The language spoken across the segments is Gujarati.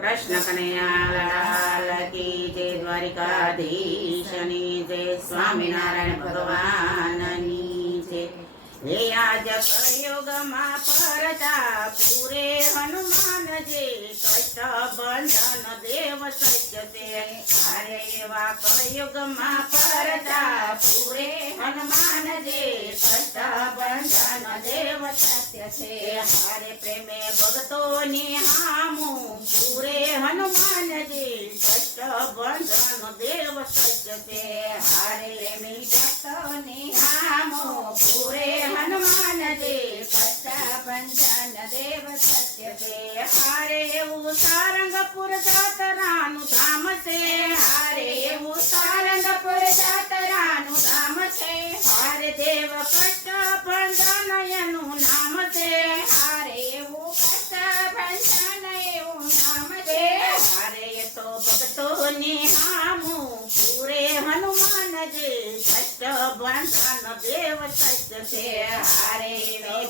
કૃષ્ણ કનૈયા લાલ કી જય, દ્વારિકાધીશની જય, સ્વામિનારાયણ ભગવાનની જય. હે આજ કળયુગમાં પરતા પૂરે હનુમાનજી, કષ્ટ બંધન દેવ સત્ય છે. અરે એવા કળયુગમાં પરતા પૂરે હનુમાનજી, કષ્ટ બંધન દેવ સત્ય છે. હારે પ્રેમે ભક્તોની હામું પૂરે હનુમાનજી, કષ્ટ બંધન દેવ સત્ય છે. હારે પ્રેમે ભક્તોની હામું પૂરે હનુમાનજી, કષ્ટ બંધન દેવ સત્ય છે. હારે એવું સારંગપુર જાતરાનું ધામ છે. હારે એવું સારંગપુર જાતરાનું ધામ છે. હારે દેવ કષ્ટ બંધન એનું નામ છે. હારે એવું કષ્ટ બંધન એવું નામ છે. હારે એ તો ભક્તોની હામું પૂરે હનુમાનજી, કષ્ટ બંધન દેવ સત્ય છે. હારે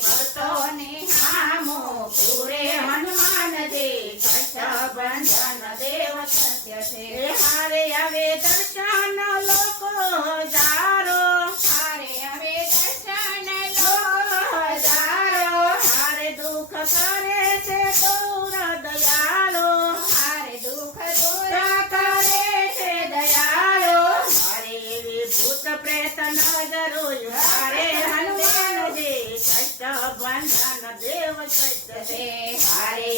ભક્તોની હામું પૂરે હનુમાનજી, કષ્ટ બંધન દેવ સત્ય છે. હારે આવે દર્શન લોકો હજારો. હારે આવે દર્શન લોકો હજારો. હારે દુઃખ કરે છે દૂર દયાળો. હારે દુઃખ દૂર કરે છે દયાળો. હારે એવી ભૂત પ્રેત નજરો. હારે હનુમાનજી, કષ્ટ બંધન દેવ સત્ય છે. હારે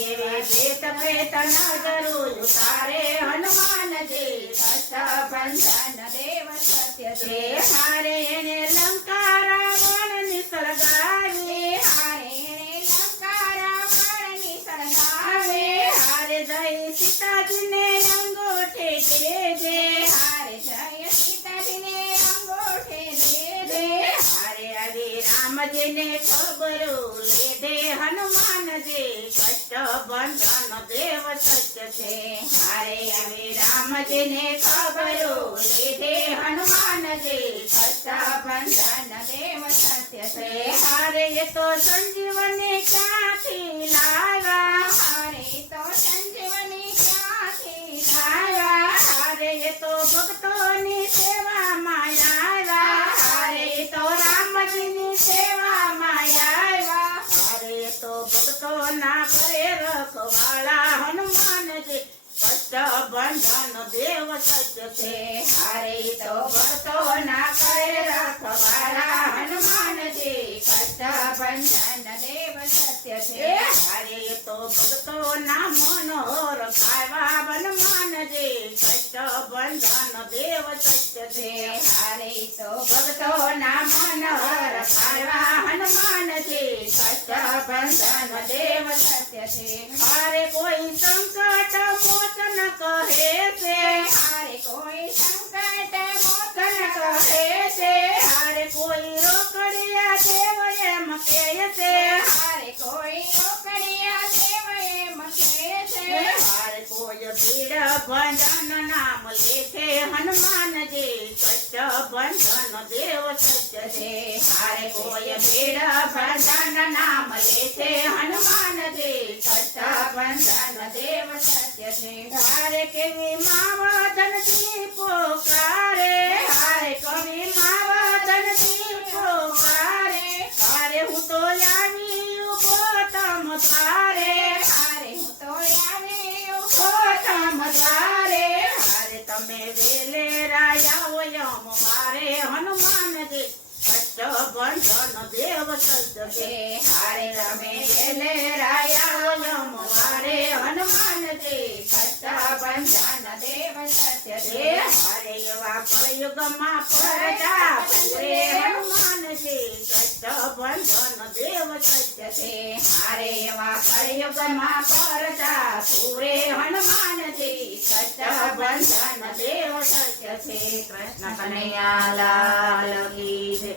ભૂત પ્રેત નજરો. તારે હનુમાનજી, કષ્ટ બંધન દેવ સત્ય છે. હારે એને લંકા રાવણની સળગાવી. હારે એને લંકા રાવણની સળગાવી. હારે જય સીતાજીને અંગોઠે દેજે. હારે જય સીતાજીને અંગોઠે દેજે. હારે હરે રામજીને ખબરો લેધે હનુમાનજી, કષ્ટ બંધન દેવ સત્ય છે. હારે હરે રામજીને ખબરો લેધે હનુમાનજી, કષ્ટ બંધન દેવ સત્ય છે. હારે એ તો સંજીવની ક્યાંથી લાવ્યા. હારે તો સંજીવની ક્યાંથી લાવ્યા. હારે એ તો ભક્તોની સેવામાં આવ્યા. હારે તો રામજીની સેવામાં આવ્યા. હારે તો ભક્તોના કરે રખવાળા હનુમાનજી, કષ્ટ બંધન દેવ સત્ય છે. હારે તો ભક્તોના કરે રખવાળા હનુમાનજી, કષ્ટ બંધન દેવ સત્ય છે. હારે તો ભક્તોના મનોહર ખાવા હનુમાનજી, કષ્ટ બંધન દેવ સત્ય છે. હારે તો ભક્તોના મનોહર ખાવા હનુમાનજી, કષ્ટ બંધન દેવ સત્ય છે. હારે કોઈ સંકટ મોચન કહે છે. હારે કોઈ સંકટ મોચન કહે છે. હારે કોઈ રોકડિયા દેવ એમ કહે છે. હારે કોઈ રોકડિયા દેવ એમ કહે છે. હારે કોઈ ભીડ ભંજન નામ લેખે હનુમાનજી, કષ્ટ બંધન દેવ સત્ય છે. હારે કોઈ ભીડ ભંજન નામ લેખે હનુમાનજી, કષ્ટ બંધન દેવ સત્ય છે. હારે કેવી માવદનથી પોકારે. હારે કવિ માવદનથી પોકારે. હારે હું તો આવી ઉભો તમ તારે. હારે હું તો આવી ઉભો તમ તારે. હારે તમે વેલે રાયા યમ મારે હનુમાનજી, કષ્ટ બંધન દેવ સત્ય છે. હારે તમે વેલે રાયા યમ મારે હનુમાનજી, કષ્ટ બંધન દેવ સત્ય છે. હારે એવા કળયુગમાં પરતા પૂરે હનુમાનજી, કષ્ટ બંધન દેવ સત્ય છે. હારે એવા કળયુગમાં પરતા પૂરે હનુમાનજી, કષ્ટ બંધન દેવ સત્ય છે. કૃષ્ણ કનૈયા લાલ કી જય,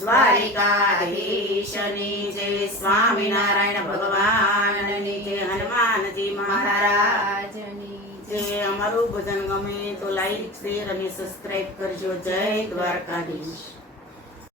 દ્વારિકાધીશની જય, સ્વામિનારાયણ ભગવાનની જય, હનુમાનજી મહારાજની જય. અમારું ભજન ગમે તો લાઈક શેર અને સબસ્ક્રાઇબ કરજો. જય દ્વારકાધીશ.